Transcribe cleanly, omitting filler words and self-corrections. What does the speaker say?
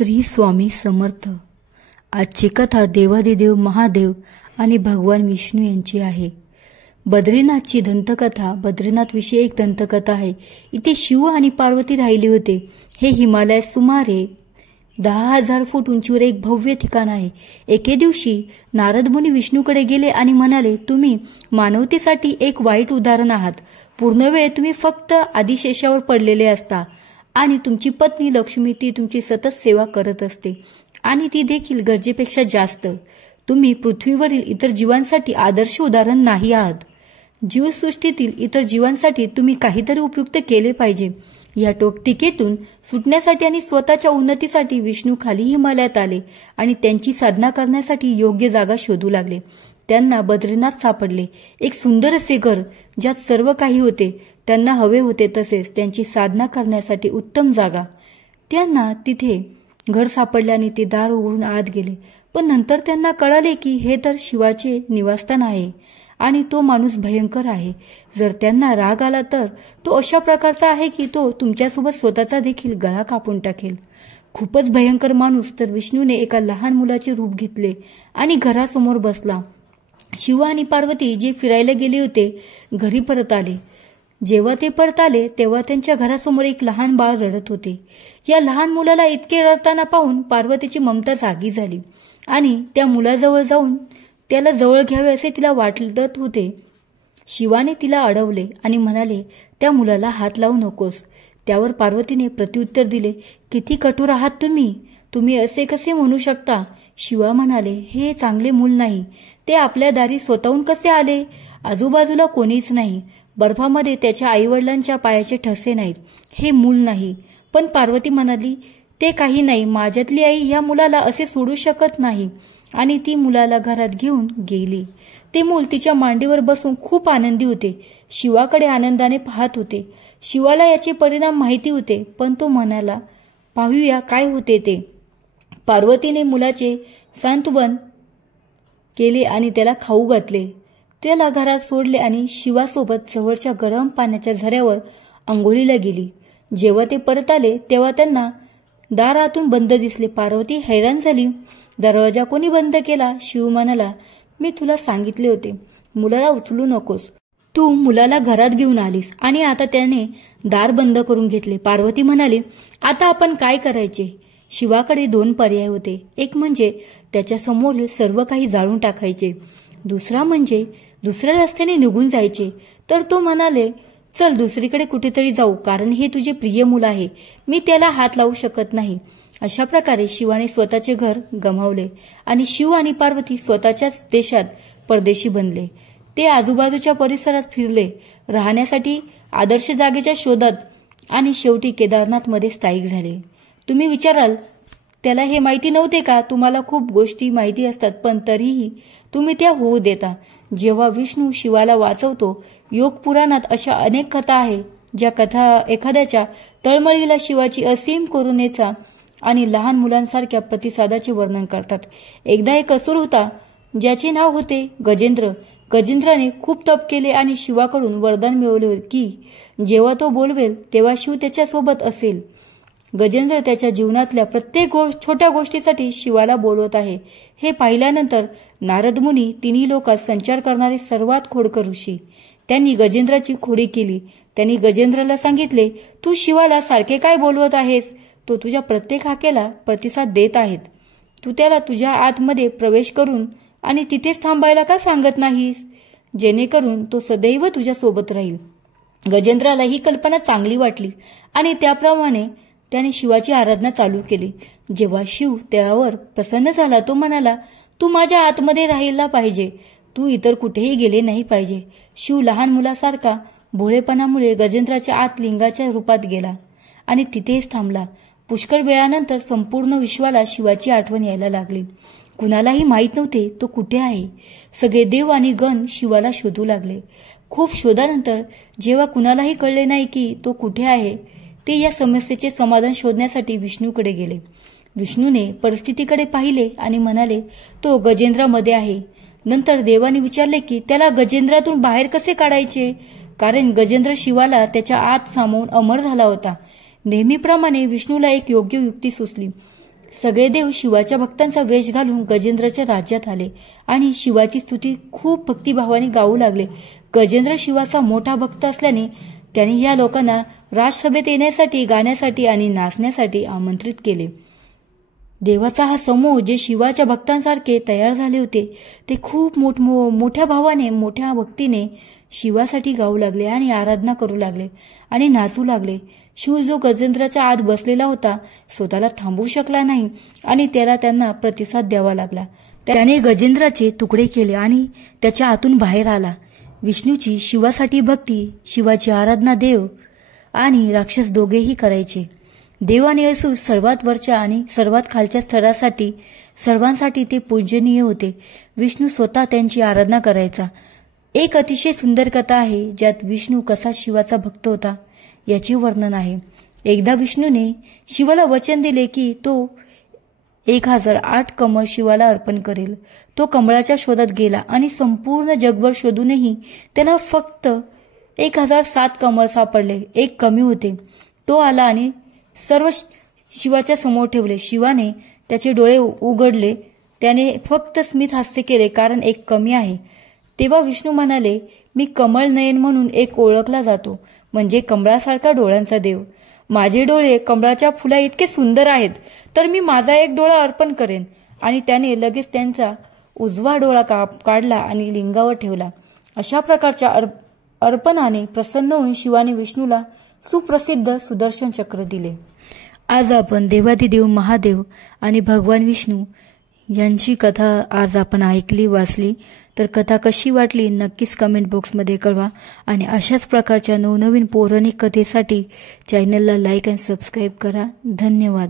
श्री स्वामी समर्थ। आजची कथा देवादिदेव महादेव आणि भगवान विष्णू यांची आहे। बद्रीनाथची दंतकथा। बद्रीनाथ विषयी एक दंतकथा आहे। इथे शिव आणि पार्वती राहिले होते। हे हिमालयात सुमारे 10,000 फूट उंचीवर एक भव्य ठिकाण आहे। एके दिवशी नारद मुनी विष्णूकडे गेले आणि म्हणाले, तुम्ही मानवतेसाठी एक वाईट उदाहरण आहात। पूर्ण वेळ तुम्ही फक्त आदिशेषावर पडलेले असता आणि तुमची पत्नी लक्ष्मी ती तुमची सतत सेवा करत असते आणि ती देखील गरजेपेक्षा जास्त। तुम्ही पृथ्वीवरील इतर जीवांसाठी आदर्श उदाहरण नाही आहात। जीवसृष्टीतील इतर जीवांसाठी तुम्ही काहीतरी उपयुक्त केले पाहिजे। या टीकेतून सुटण्यासाठी आणि स्वतःच्या उन्नतीसाठी विष्णू खाली हिमालयात आले आणि त्यांची साधना करण्यासाठी योग्य जागा शोधू लागले। त्यांना बद्रीनाथ सापडले, एक सुंदर असे घर ज्यात सर्व काही होते त्यांना हवे होते तसेच त्यांची साधना करण्यासाठी उत्तम जागा। त्यांना तिथे घर सापडल्याने ते दार उघडून आत गेले, पण नंतर त्यांना कळाले की हे तर शिवाचे निवासस्थान आहे आणि तो माणूस भयंकर आहे। जर त्यांना राग आला तर तो अशा प्रकारचा आहे की तो तुमच्यासोबत स्वतःचा देखील गळा कापून टाकेल। खूपच भयंकर माणूस। तर विष्णूने एका लहान मुलाचे रूप घेतले आणि घरासमोर बसला। शिव आणि पार्वती जे फिरायला गेले होते घरी परत आले। जेव्हा ते परत आले तेव्हा त्यांच्या घरासमोर एक लहान बाळ रडत होते। या लहान मुलाला इतके रडताना पाहून पार्वतीची ममता जागी झाली आणि त्या मुलाजवळ जाऊन त्याला जवळ घ्यावे असे तिला वाटत होते। शिवाने तिला अडवले आणि म्हणाले, त्या मुलाला हात लावू नकोस। त्यावर पार्वतीने प्रत्युत्तर दिले, किती कठोर आहात तुम्ही असे कसे म्हणू शकता? शिवा म्हणाले, हे चांगले मूल नाही। ते आपल्या दारी स्वतःहून कसे आले? आजूबाजूला कोणीच नाही। बर्फामध्ये त्याच्या आईवडिलांच्या पायाचे ठसे नाहीत। हे मूल नाही। पण पार्वती म्हणाली, ते काही नाही। माझ्यातली आई ह्या मुलाला असे सोडू शकत नाही आणि ती मुलाला घरात घेऊन गेली। ते मूल तिच्या मांडीवर बसून खूप आनंदी होते। शिवाकडे आनंदाने पाहत होते। शिवाला याचे परिणाम माहिती होते, पण तो म्हणाला, पाहूया काय होते ते। पार्वतीने मुलाचे सांत्वन केले आणि त्याला खाऊ घातले। त्याला घरात सोडले आणि शिवासोबत जवळच्या गरम पाण्याच्या झऱ्यावर आंघोळीला गेली। जेव्हा ते परत आले तेव्हा त्यांना दार आतून बंद दिसले। पार्वती हैराण झाली, दरवाजा कोणी बंद केला? शिव म्हणाला, मी तुला सांगितले होते मुलाला उचलू नकोस। तू मुलाला घरात घेऊन आलीस आणि आता त्याने दार बंद करून घेतले। पार्वती म्हणाली, आता आपण काय करायचे? शिवाकडे दोन पर्याय होते। एक म्हणजे त्याच्या समोरील सर्व काही जाळून टाकायचे, दुसरा म्हणजे दुसऱ्या रस्त्याने निघून जायचे। तर तो म्हणाले, चल दुसरीकडे कुठेतरी जाऊ, कारण हे तुझे प्रिय मूल आहे। मी त्याला हात लावू शकत नाही। अशा प्रकारे शिवाने स्वतःचे घर गमावले आणि शिव आणि पार्वती स्वतःच्याच देशात परदेशी बनले। ते आजूबाजूच्या परिसरात फिरले, राहण्यासाठी आदर्श जागेच्या शोधात आणि शेवटी केदारनाथमध्ये स्थायिक झाले। तुम्ही विचाराल, त्याला हे माहिती नव्हते का? तुम्हाला खूप गोष्टी माहिती असतात, पण तरीही तुम्ही त्या होऊ देता। जेव्हा विष्णू शिवाला वाचवतो, योग पुराणात अशा अनेक कथा आहे ज्या कथा एखाद्याच्या तळमळीला शिवाची असीम करुणेचा आणि लहान मुलांसारख्या प्रतिसादाचे वर्णन करतात। एकदा एक असुर होता ज्याचे नाव होते गजेंद्र। गजेंद्राने खूप तप केले आणि शिवाकडून वरदान मिळवले की जेव्हा तो बोलवेल तेव्हा शिव त्याच्यासोबत असेल। गजेंद्र त्याच्या जीवनातल्या प्रत्येक छोट्या गोष्टीसाठी शिवाला बोलवत आहे हे पाहिल्यानंतर नारद मुनी तिन्ही लोकात संचार करणारे सर्वात खोडकर ऋषी, त्यांनी गजेंद्राची खोडी केली। त्यांनी गजेंद्राला सांगितले, तू शिवाला सारखे काय बोलवत आहेस? तो तुझ्या प्रत्येक हाकेला प्रतिसाद देत आहेत। तू त्याला तुझ्या आतमध्ये प्रवेश करून आणि तिथेच थांबायला का सांगत नाहीस, जेणेकरून तो सदैव तुझ्या सोबत राहील? गजेंद्राला ही कल्पना चांगली वाटली आणि त्याप्रमाणे त्याने शिवाची आराधना चालू केली। जेव्हा शिव त्यावर प्रसन्न झाला तो म्हणाला, तू माझ्या आतमध्ये राहायला पाहिजे, तू इतर कुठेही गेले नाही पाहिजे। शिव लहान मुलासारखा भोळेपणामुळे गजेंद्राच्या आत लिंगाच्या रूपात गेला आणि तिथेच थांबला। पुष्कळ वेळानंतर संपूर्ण विश्वाला शिवाची आठवण यायला लागली। कुणालाही माहीत नव्हते तो कुठे आहे। सगळे देव आणि गण शिवाला शोधू लागले। खूप शोधानंतर जेव्हा कुणालाही कळले नाही की तो कुठे आहे, ते या समस्येचे समाधान शोधण्यासाठी विष्णूकडे गेले। विष्णूने परिस्थितीकडे पाहिले आणि म्हणाले, तो गजेंद्रामध्ये आहे। नंतर देवाने विचारले की त्याला गजेंद्रातून बाहेर कसे काढायचे, कारण गजेंद्र शिवाला त्याच्या आत सामावून अमर झाला होता। नेहमीप्रमाणे विष्णूला एक योग्य युक्ती सुचली। सगळे देव शिवाच्या भक्तांचा वेश घालून गजेंद्रच्या राज्यात आले आणि शिवाची स्तुती खूप भक्तिभावाने गाऊ लागले. गजेंद्र शिवाचा मोठा भक्त असल्याने त्याने या लोकांना राजसभेत येण्यासाठी, गाण्यासाठी आणि नाचण्यासाठी आमंत्रित केले. देवाचा हा समूह जे शिवाच्या भक्तांसारखे तयार झाले होते ते खूप मोठ्या भावाने, मोठ्या भक्तीने शिवासाठी गाऊ लागले आणि आराधना करू लागले आणि नाचू लागले. शिव जो गजेंद्राच्या आत बसलेला होता स्वतःला थांबवू शकला नाही आणि त्यांना प्रतिसाद द्यावा लागला. त्याने गजेंद्राचे तुकडे केले आणि त्याच्या आतून बाहेर आला. विष्णूची शिवासाठी भक्ती, शिवाची आराधना देव आणि राक्षस दोघेही करायचे. देव आणि असुर सर्वात वरच्या आणि सर्वात खालच्या स्तरासाठी सर्वांसाठी ते पूजनीय होते. विष्णू स्वतः त्यांची आराधना करायचा. एक अतिशय सुंदर कथा आहे ज्यात विष्णू कसा शिवाचा भक्त होता याचे वर्णन आहे. एकदा विष्णूने शिवाला वचन दिले की तो 1008 कमळ शिवाला अर्पण करेल. तो कमळाच्या शोधात गेला आणि संपूर्ण जगभर शोधूनही त्याला फक्त 1007 कमळ सापडले. एक कमी होते. तो आला आणि सर्व शिवाच्या समोर ठेवले. शिवाने त्याचे डोळे उघडले. त्याने फक्त स्मित हास्य केले कारण एक कमी आहे. तेव्हा विष्णू म्हणाले, मी कमळ नयन म्हणून एक ओळखला जातो, म्हणजे कमळासारखा डोळ्यांचा देव. माझे डोळे कमळाच्या फुला इतके सुंदर आहेत तर मी माझा एक डोळा अर्पण करेन. आणि त्याने लगेच त्यांचा उजवा डोळा काढला आणि लिंगावर ठेवला. अशा प्रकारच्या अर्पणाने प्रसन्न होऊन शिवाने विष्णूला सुप्रसिद्ध सुदर्शन चक्र दिले. आज आपण देवादिदेव महादेव आणि भगवान विष्णू यांची कथा आज आपण ऐकली, वाचली. तर कथा कशी वाटली नक्कीच कमेंट बॉक्समध्ये कळवा आणि अशाच प्रकारच्या नवनवीन पौराणिक कथेसाठी चॅनलला लाईक आणि सबस्क्राईब करा. धन्यवाद.